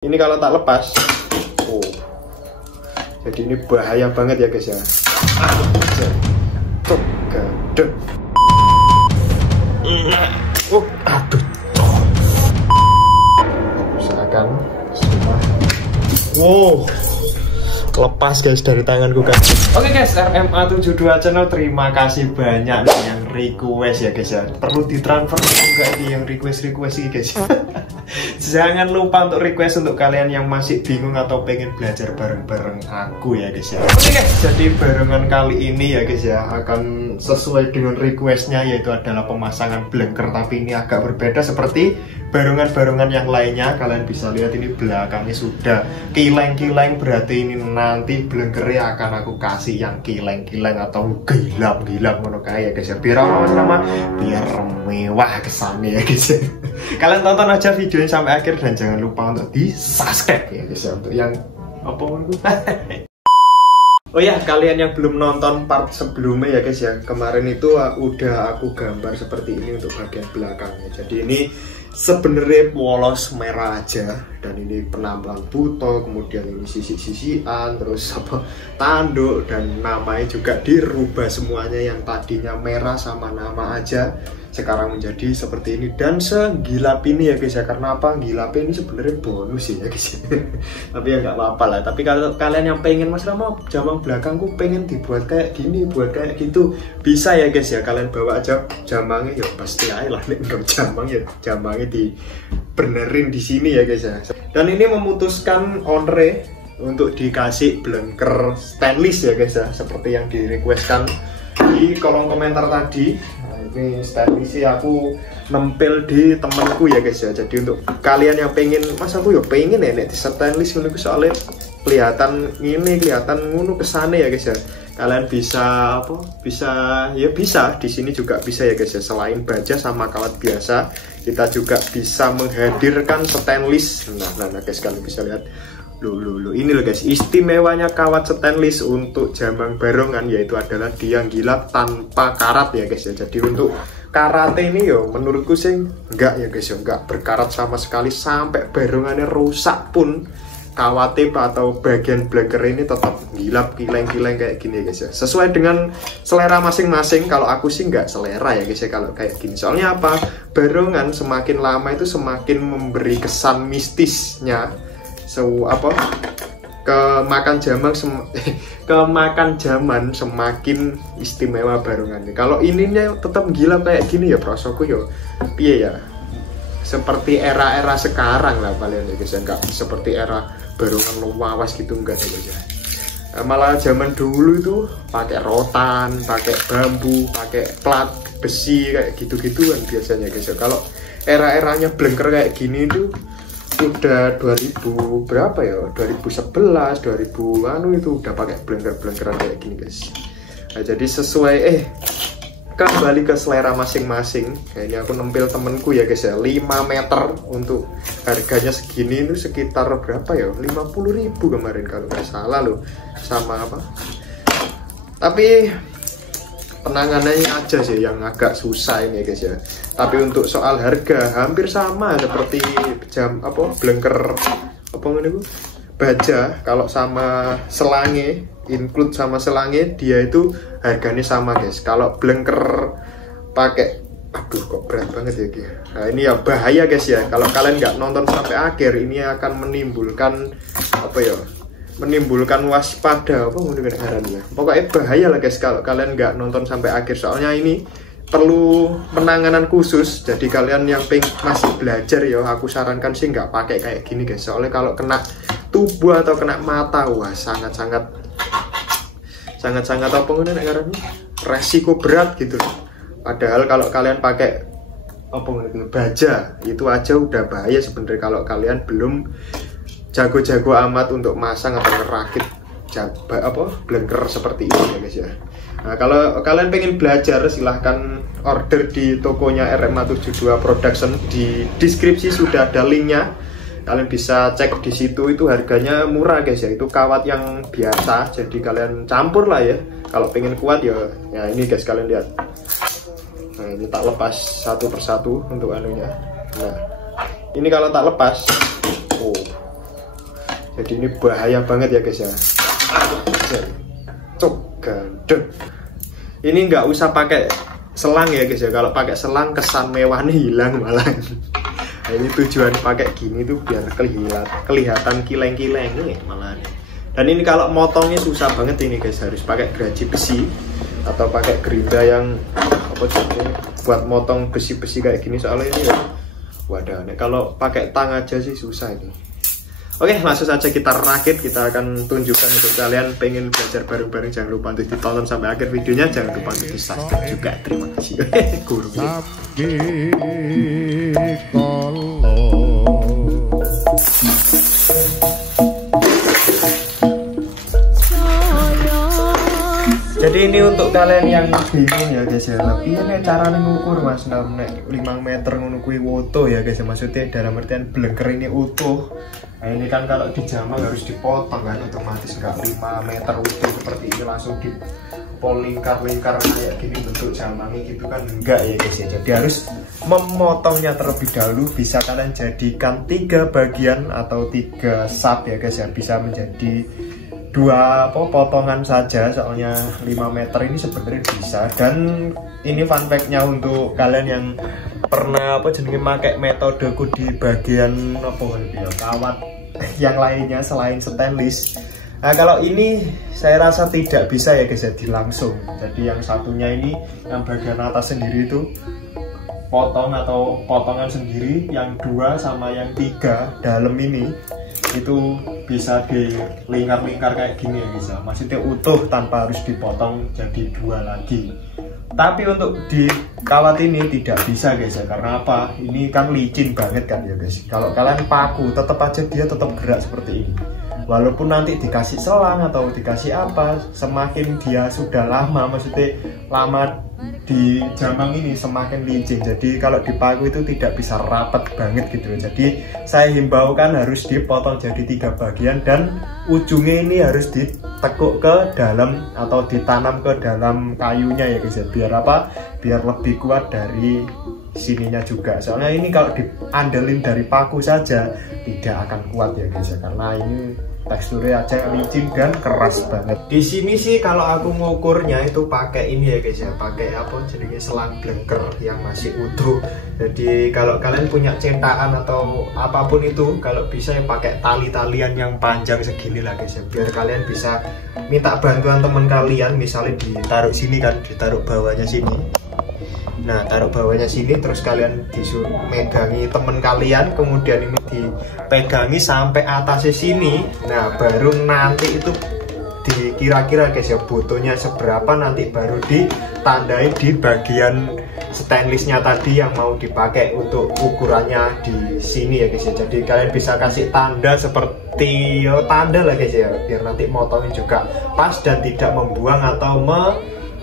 Ini kalau tak lepas, jadi ini bahaya banget ya guys ya. Tuh, gaduh. Aduh. Usahakan semua. Lepas guys dari tanganku kan. Oke guys, RMA72 channel, terima kasih banyak nih yang request ya guys ya. Perlu ditransfer enggak ini yang request ini guys. Jangan lupa untuk request untuk kalian yang masih bingung atau pengen belajar bareng-bareng aku ya guys ya. Oke guys, jadi barengan kali ini ya guys ya akan sesuai dengan requestnya, yaitu adalah pemasangan blanker, tapi ini agak berbeda seperti barengan-barengan yang lainnya. Kalian bisa lihat ini belakangnya sudah kileng-kileng, berarti ini nanti blankernya akan aku kasih yang kileng-kileng atau gilap-gilap ngono kayak guys ya, biar apa biar mewah kesannya ya guys ya. Kalian tonton aja videonya sampai akhir dan jangan lupa untuk di subscribe ya guys ya, untuk yang apa oh ya, kalian yang belum nonton part sebelumnya ya guys ya, kemarin itu udah aku gambar seperti ini untuk bagian belakangnya. Jadi ini sebenarnya polos merah aja, dan ini penambahan buto, kemudian ini sisi-sisian, terus apa tanduk, dan namanya juga dirubah semuanya, yang tadinya merah sama nama aja sekarang menjadi seperti ini dan segilap ini ya guys ya. Karena apa? Gilap ini sebenarnya bonus ya guys ya. Tapi ya nggak apa-apa lah. Tapi kalau kalian yang pengen, Mas Rama jamang belakangku pengen dibuat kayak gini, buat kayak gitu, bisa ya guys ya. Kalian bawa aja jamangnya ya, pasti aja lah. Nggak jamang ya, jamangnya dibenerin di sini ya guys ya. Dan ini memutuskan owner untuk dikasih blanker stainless ya guys ya, seperti yang di requestkan di kolom komentar tadi. Ini stainless sih aku nempel di temanku ya guys ya. Jadi untuk kalian yang pengen, mas aku ya pengen ya nek di stainless ngono, soalnya kelihatan ini, kelihatan ngono kesane ya guys ya. Kalian bisa apa? Bisa di sini juga bisa ya guys ya. Selain baja sama kawat biasa, kita juga bisa menghadirkan stainless. Nah guys, kalian bisa lihat. Loh, ini loh guys, istimewanya kawat stainless untuk jamang barongan, yaitu adalah dia gilap tanpa karat ya guys ya. Jadi untuk karatnya ini yo menurutku sih enggak ya guys ya, enggak berkarat sama sekali, sampai barongannya rusak pun kawatnya atau bagian blanker ini tetap gilap kileng-kileng kayak gini guys ya. Sesuai dengan selera masing-masing. Kalau aku sih nggak selera ya guys ya kalau kayak gini. Soalnya apa? Barongan semakin lama itu semakin memberi kesan mistisnya. Kemakan zaman semakin istimewa barongan. Kalau ininya tetap gila kayak gini ya, prosoku yo piye ya, seperti era-era sekarang lah kalian ya guys ya, enggak seperti era barongan luas gitu, enggak ya guys ya. Malah zaman dulu itu pakai rotan, pakai bambu, pakai plat besi kayak gitu-gituan biasanya guys ya. Kalau era-eranya blanker kayak gini itu udah 2000 berapa ya, 2011 2000 itu udah pakai blanker-blankeran kayak gini guys. Nah, jadi sesuai kembali ke selera masing-masing. Nah, ini aku nempel temenku ya guys ya, 5 meter untuk harganya segini itu sekitar berapa ya, 50.000 kemarin kalau nggak salah loh, sama apa. Tapi penanganannya aja sih yang agak susah ini guys ya. Tapi untuk soal harga hampir sama seperti blanker baja. Kalau sama selange, include sama selange, dia itu harganya sama guys. Kalau blanker pakai, aduh kok berat banget ya guys. Nah ini ya bahaya guys ya, kalau kalian nggak nonton sampai akhir ini akan menimbulkan menimbulkan waspada pokoknya bahaya lah guys kalau kalian nggak nonton sampai akhir. Soalnya ini perlu penanganan khusus, jadi kalian yang masih belajar ya, aku sarankan sih nggak pakai kayak gini guys. Soalnya kalau kena tubuh atau kena mata, wah sangat resiko berat gitu. Padahal kalau kalian pakai baja itu aja udah bahaya sebenarnya, kalau kalian belum jago-jago amat untuk masang atau ngerakit blanker seperti ini ya guys ya. Nah, kalau kalian pengen belajar silahkan order di tokonya RMA72 Production, di deskripsi sudah ada linknya. Kalian bisa cek di situ, itu harganya murah guys ya, itu kawat yang biasa, jadi kalian campur lah ya. Kalau pengen kuat ya ini guys, kalian lihat. Nah ini tak lepas satu persatu untuk anunya. Nah ini kalau tak lepas, Jadi ini bahaya banget ya guys ya. Cuk, gandeng. Ini nggak usah pakai selang ya guys ya. Kalau pakai selang kesan mewahnya hilang malah. Nah, ini tujuan pakai gini tuh biar kelihatan kileng-kileng nih malah. Dan ini kalau motongnya susah banget ini guys, harus pakai geraji besi atau pakai gerinda yang apa jadinya buat motong besi-besi kayak gini, soalnya ini ya wadah. Kalau pakai tang aja sih susah ini. Oke, langsung saja kita rakit. Kita akan tunjukkan untuk kalian pengen belajar bareng-bareng. Jangan lupa untuk ditonton sampai akhir videonya. Jangan lupa untuk di subscribe juga. Terima kasih. Guru. Jadi ini untuk kalian yang bingung ya guys ya, tapi ini cara ngukur mas, nek 5 meter menukui utuh ya guys ya, maksudnya dalam artian blengker ini utuh. Nah ini kan kalau di jamang harus dipotong kan, otomatis nggak 5 meter utuh seperti ini langsung dipol lingkar-lingkar kayak gini bentuk jamangnya gitu kan, enggak ya guys ya. Jadi harus memotongnya terlebih dahulu. Bisa kalian jadikan 3 bagian atau 3 sub ya guys ya, bisa menjadi 2 potongan saja, soalnya 5 meter ini sebenarnya bisa. Dan ini fun fact-nya untuk kalian yang pernah pakai metodeku di bagian kawat yang lainnya selain stainless. Nah kalau ini saya rasa tidak bisa ya guys, jadi langsung. Jadi yang satunya ini yang bagian atas sendiri itu potong atau potongan sendiri, yang 2 sama yang 3 dalam ini itu bisa dilingkar-lingkar kayak gini ya guys ya, maksudnya utuh tanpa harus dipotong jadi 2 lagi. Tapi untuk di kawat ini tidak bisa guys ya, karena apa? Ini kan licin banget kan ya guys. Kalau kalian paku tetap aja dia tetap gerak seperti ini. Walaupun nanti dikasih selang atau dikasih apa, semakin dia sudah lama, maksudnya lama di jamang ini semakin licin. Jadi kalau dipaku itu tidak bisa rapat banget gitu. Jadi saya himbaukan harus dipotong jadi 3 bagian, dan ujungnya ini harus ditekuk ke dalam atau ditanam ke dalam kayunya ya guys ya. Biar apa? Biar lebih kuat dari sininya juga. Soalnya ini kalau diandelin dari paku saja tidak akan kuat ya guys ya, karena ini teksturnya aja licin dan keras banget. Di sini sih kalau aku ngukurnya itu pakai ini ya guys ya, pakai apa jadinya selang blengker yang masih utuh. Jadi kalau kalian punya cetakan atau apapun itu, kalau bisa ya pakai tali-talian yang panjang segini lah guys ya, biar kalian bisa minta bantuan teman kalian, misalnya ditaruh sini kan, ditaruh bawahnya sini. Nah taruh bawahnya sini, terus kalian disuruh megangi temen kalian, kemudian ini dipegangi sampai atasnya sini. Nah baru nanti itu dikira-kira guys ya butuhnya seberapa, nanti baru ditandai di bagian stainlessnya tadi yang mau dipakai untuk ukurannya di sini ya guys ya. Jadi kalian bisa kasih tanda seperti tanda lah guys ya, biar nanti motongnya juga pas dan tidak membuang atau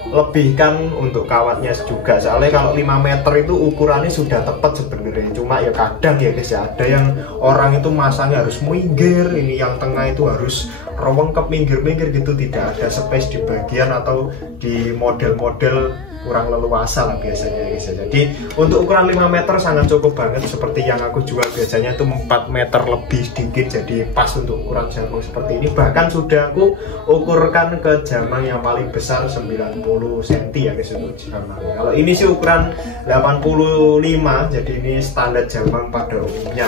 lebihkan untuk kawatnya juga. Soalnya kalau 5 meter itu ukurannya sudah tepat sebenarnya, cuma ya kadang ya guys ya, ada yang orang itu masangnya harus minggir, ini yang tengah itu harus rowong ke minggir-minggir gitu, tidak ada space di bagian atau di model-model kurang leluasa lah biasanya guys ya. Jadi untuk ukuran 5 meter sangat cukup banget, seperti yang aku jual biasanya itu 4 meter lebih sedikit, jadi pas untuk ukuran jamang seperti ini. Bahkan sudah aku ukurkan ke jamang yang paling besar 90 cm ya guys untuk jamang. Kalau ini sih ukuran 85, jadi ini standar jamang pada umumnya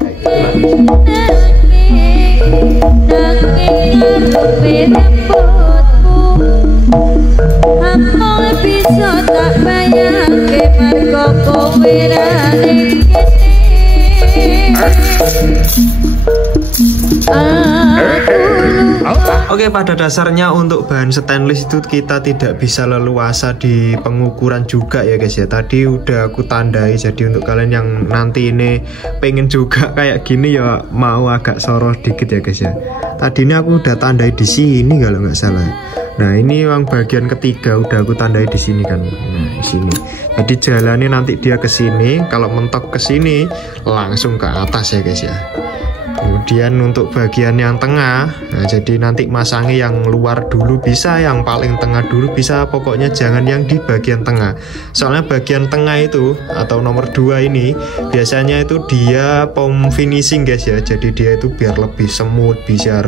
kayak gitu lah. Oke, pada dasarnya untuk bahan stainless itu kita tidak bisa leluasa di pengukuran juga ya guys ya. Tadi udah aku tandai, jadi untuk kalian yang nanti ini pengen juga kayak gini ya mau agak soroh dikit ya guys ya. Tadi ini aku udah tandai di sini kalau nggak salah. Nah ini yang bagian ketiga udah aku tandai di sini kan. Nah di sini. Jadi jalannya nanti dia ke sini, kalau mentok ke sini langsung ke atas ya guys ya. Kemudian untuk bagian yang tengah, nah jadi nanti masangi yang luar dulu bisa, yang paling tengah dulu bisa, pokoknya jangan yang di bagian tengah. Soalnya bagian tengah itu atau nomor 2 ini biasanya itu dia pom finishing guys ya. Jadi dia itu biar lebih semut, bisa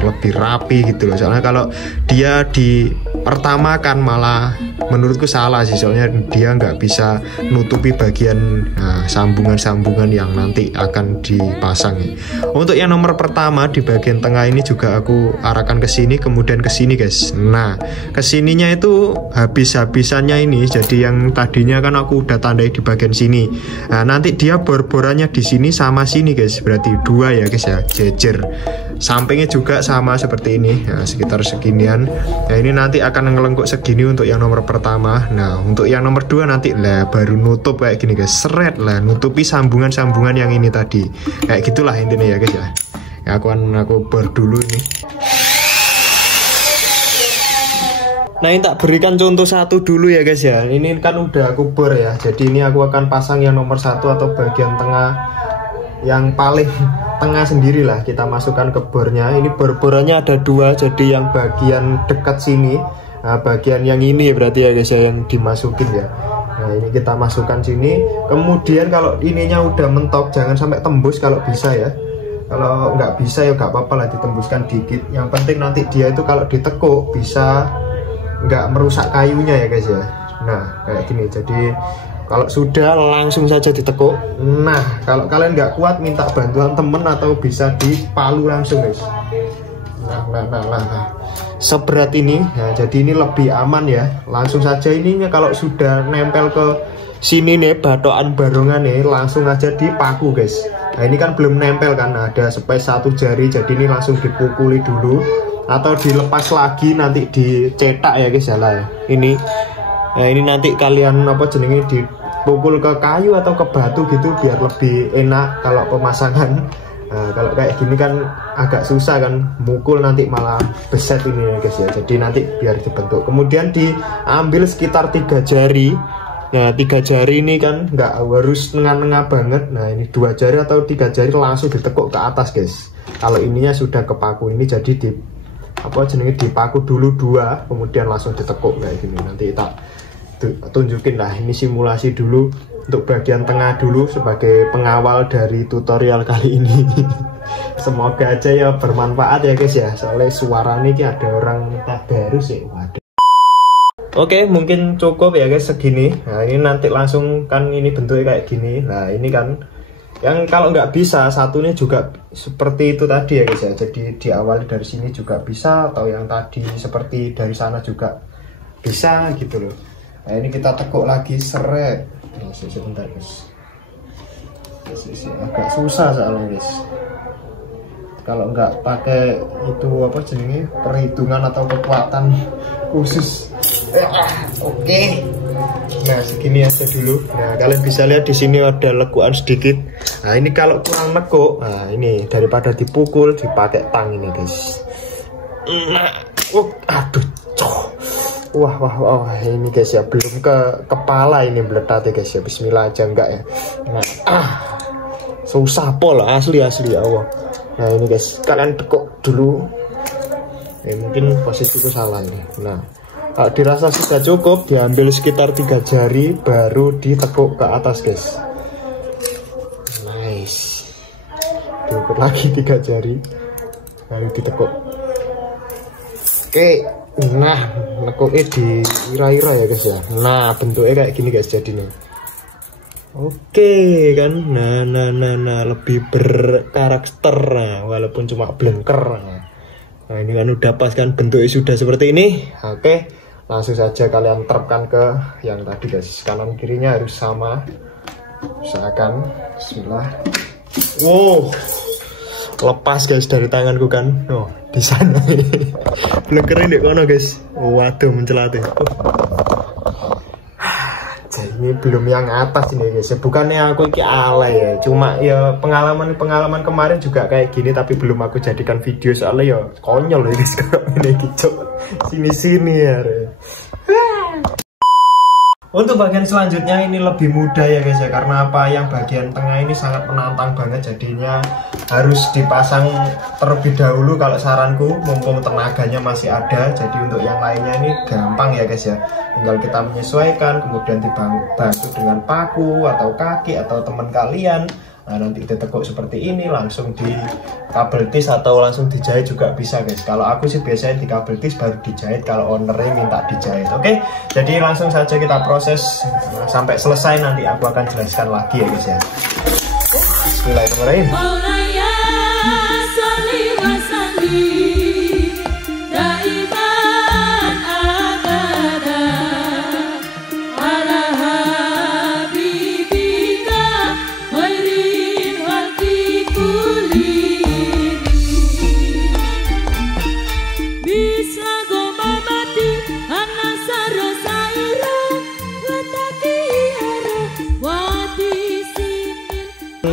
lebih rapi gitu loh. Soalnya kalau dia di pertama kan malah menurutku salah sih, soalnya dia nggak bisa nutupi bagian sambungan-sambungan yang nanti akan dipasang. Untuk yang nomor pertama di bagian tengah ini juga aku arahkan ke sini, kemudian ke sini guys. Nah kesininya itu habis-habisannya ini, jadi yang tadinya kan aku udah tandai di bagian sini. Nah nanti dia bor-borannya di sini sama sini guys, berarti 2 ya guys ya, jejer. Sampingnya juga sama seperti ini, nah, sekitar seginian. Nah ini nanti akan ngelengkuk segini untuk yang nomor pertama. Nah untuk yang nomor 2 nanti lah baru nutup kayak gini guys, seret lah, nutupi sambungan-sambungan yang ini tadi. Kayak gitulah intinya ya guys ya. Aku bor dulu ini. Nah ini tak berikan contoh satu dulu ya guys ya. Ini kan udah aku bor ya, jadi ini aku akan pasang yang nomor 1 atau bagian tengah, yang paling tengah sendirilah kita masukkan ke bornya. Ini bor-borannya ada 2, jadi yang bagian dekat sini, nah bagian yang ini berarti ya guys ya, yang dimasukin ya. Nah ini kita masukkan sini. Kemudian kalau ininya udah mentok jangan sampai tembus kalau bisa ya. Kalau nggak bisa ya nggak apa-apa lah, ditembuskan dikit. Yang penting nanti dia itu kalau ditekuk bisa nggak merusak kayunya ya guys ya. Nah kayak gini, jadi kalau sudah langsung saja ditekuk. Nah kalau kalian nggak kuat minta bantuan temen atau bisa dipalu langsung guys. Nah. Seberat ini, nah jadi ini lebih aman ya. Langsung saja ininya kalau sudah nempel ke sini nih, batokan barongan nih, langsung aja dipaku guys. Nah ini kan belum nempel kan, ada space 1 jari, jadi ini langsung dipukuli dulu atau dilepas lagi nanti dicetak ya guys ya lah ya. Ini nah ini nanti kalian dipukul ke kayu atau ke batu gitu biar lebih enak kalau pemasangan. Nah, kalau kayak gini kan agak susah kan, mukul nanti malah beset ini ya guys ya. Jadi nanti biar dibentuk. Kemudian diambil sekitar 3 jari. Nah 3 jari ini kan nggak harus tengah-tengah banget. Nah ini 2 jari atau 3 jari langsung ditekuk ke atas guys. Kalau ininya sudah kepaku ini jadi dipaku dulu 2, kemudian langsung ditekuk kayak gini. Nanti tak tunjukin lah, ini simulasi dulu untuk bagian tengah dulu sebagai pengawal dari tutorial kali ini. Semoga aja ya bermanfaat ya guys ya, soalnya suara ini ada orang baru sih. Waduh. Oke mungkin cukup ya guys segini. Nah ini nanti langsung kan ini bentuknya kayak gini. Nah ini kan yang kalau nggak bisa satunya juga seperti itu tadi ya guys ya, jadi diawali dari sini juga bisa, atau yang tadi seperti dari sana juga bisa gitu loh. Nah ini kita tekuk lagi, seret. Sebentar guys, agak susah soalnya guys. Kalau nggak pakai itu perhitungan atau kekuatan khusus. Oke. Nah segini aja dulu. Nah kalian bisa lihat di sini ada lekuan sedikit. Nah ini kalau kurang lekuk, nah ini daripada dipukul dipakai tang ini guys. Nah, aduh, wah ini guys ya, belum ke kepala ini meledak guys ya. Bismillah aja enggak ya. Nah, susah pol asli Allah. Nah ini guys, kalian tekuk dulu. Mungkin posisiku salah ini. Nah kalau dirasa sudah cukup, diambil sekitar 3 jari baru ditekuk ke atas guys. Nice. Diukur lagi 3 jari baru ditekuk. Oke. Nah nekuknya diira-ira ya guys ya. Nah bentuknya kayak gini guys jadinya. Oke kan, nah lebih berkarakter, walaupun cuma blengker. Nah ini kan udah pas kan, bentuknya sudah seperti ini. Oke, langsung saja kalian terapkan ke yang tadi guys. Kanan kirinya harus sama. Usahakan. Bismillah. Wow, lepas guys dari tanganku kan. Oh di sana. Blengkerin di kono guys. Waduh mencelatih. Ini belum yang atas ini guys. Bukannya aku ini alay ya, cuma ya pengalaman kemarin juga kayak gini, tapi belum aku jadikan video soalnya ya konyol ya guys. Kalau ini gitu sini ya. Untuk bagian selanjutnya ini lebih mudah ya guys ya, karena apa, yang bagian tengah ini sangat menantang banget, jadinya harus dipasang terlebih dahulu kalau saranku, mumpung tenaganya masih ada. Jadi untuk yang lainnya ini gampang ya guys ya, tinggal kita menyesuaikan, kemudian dibantu dengan paku atau kaki atau teman kalian. Nah nanti ditekuk seperti ini, langsung di kabel tis atau langsung dijahit juga bisa guys. Kalau aku sih biasanya di kabel tis baru dijahit kalau ownernya minta dijahit. Oke, jadi langsung saja kita proses sampai selesai, nanti aku akan jelaskan lagi ya guys ya. Bismillahirrahmanirrahim.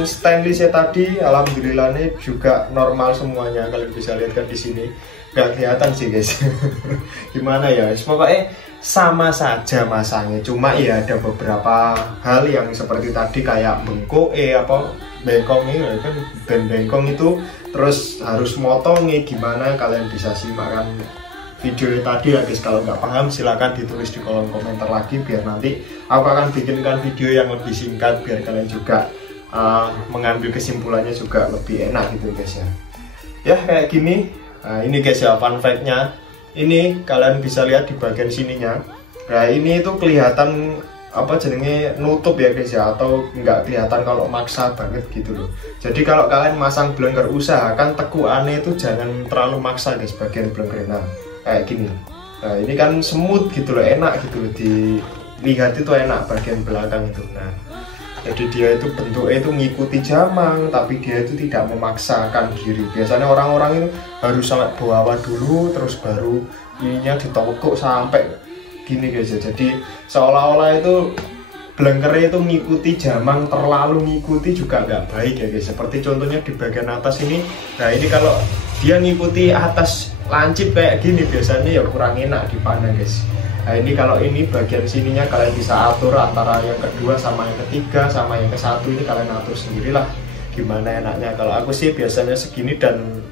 Stainlessnya tadi alhamdulillah ini juga normal semuanya, kalian bisa lihat kan di sini nggak kelihatan sih guys. Gimana ya, pokoknya sama saja masangnya, cuma ya ada beberapa hal yang seperti tadi kayak bengkok bengkong ini kan, bengkong itu terus harus motongnya gimana, kalian bisa simak kan video tadi ya guys. Kalau nggak paham silahkan ditulis di kolom komentar lagi, biar nanti aku akan bikinkan video yang lebih singkat biar kalian juga mengambil kesimpulannya juga lebih enak gitu guys ya. Ya kayak gini. Nah ini guys ya fun fact-nya, ini kalian bisa lihat di bagian sininya. Nah ini itu kelihatan apa jadinya nutup ya guys ya, atau nggak kelihatan kalau maksa banget gitu loh. Jadi kalau kalian masang blengker, usahakan tekukannya itu jangan terlalu maksa guys bagian blengkernya. Nah kayak gini. Nah ini kan smooth gitu loh, enak gitu loh, dilihat itu enak bagian belakang itu. Nah jadi dia itu bentuknya itu ngikuti jamang, tapi dia itu tidak memaksakan diri. Biasanya orang-orang itu harus sampai bawah dulu, terus baru ininya ditokok sampai gini guys ya. Jadi seolah-olah itu blengkernya itu ngikuti jamang, terlalu ngikuti juga nggak baik ya guys. Seperti contohnya di bagian atas ini. Nah ini kalau dia ngikuti atas lancip kayak gini, biasanya ya kurang enak dipandang guys. Nah ini kalau ini bagian sininya kalian bisa atur antara yang kedua sama yang ketiga sama yang ke-1, ini kalian atur sendirilah gimana enaknya. Kalau aku sih biasanya segini, dan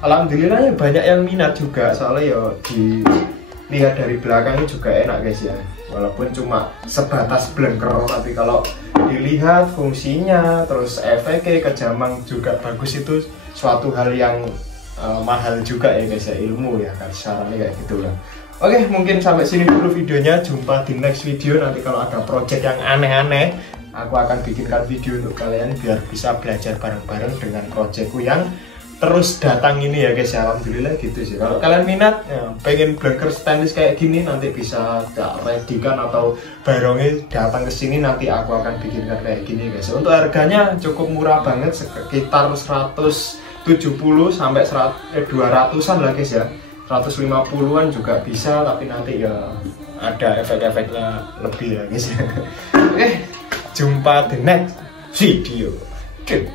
alhamdulillah ya banyak yang minat juga, soalnya ya dilihat dari belakangnya juga enak guys ya, walaupun cuma sebatas blengker, tapi kalau dilihat fungsinya terus efeknya ke jamang juga bagus, itu suatu hal yang mahal juga ya guys ya, ilmu ya kan, sarannya kayak gitulah. Oke, mungkin sampai sini dulu videonya. Jumpa di next video. Nanti kalau ada project yang aneh-aneh, aku akan bikinkan video untuk kalian biar bisa belajar bareng-bareng dengan projectku yang terus datang ini ya guys ya. Alhamdulillah gitu sih. Kalau kalian minat ya, pengen blengker stainless kayak gini, nanti bisa redikan atau barongnya datang ke sini, nanti aku akan bikinkan kayak gini guys. Untuk harganya cukup murah banget, sekitar 170 sampai 200-an lah guys ya. 150-an juga bisa, tapi nanti ya ada efek-efeknya lebih ya guys. Oke, jumpa di next video. Oke.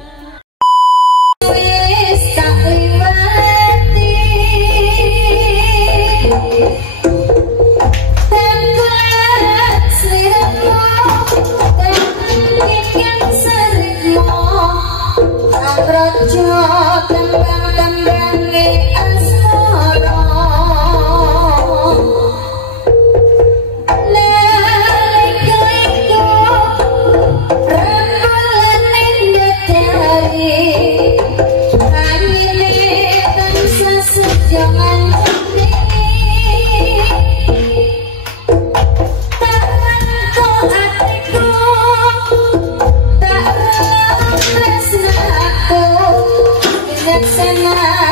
Sana